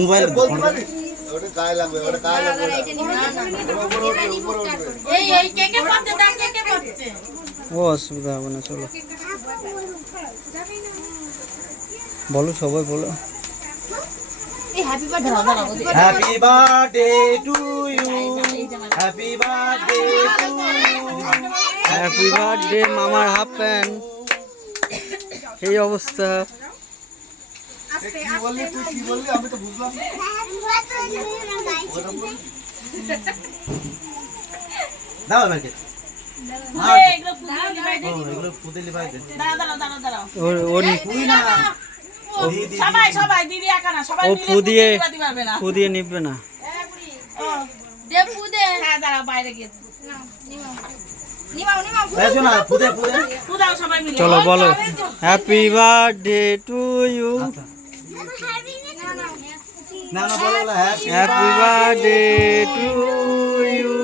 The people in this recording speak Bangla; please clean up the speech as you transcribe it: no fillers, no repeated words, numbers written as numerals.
মোবাইল ও অসুবিধা হবে না, চলো বলো, সবাই বলো। Happy birthday to you, happy birthday to you, happy birthday মামার হাফ প্যান্ট, এই অবস্থা। কি বললি তুই, কি বললি আমি তো বুঝলাম না। দাও আমাকে এগুলো ফুদেলি ভাই দেন। ও ফুদিয়ে নিবে না। চলো বলো, হ্যাপি বার্থডে টু ইউ, না না বলো, হ্যাপি বার্থডে টু ইউ।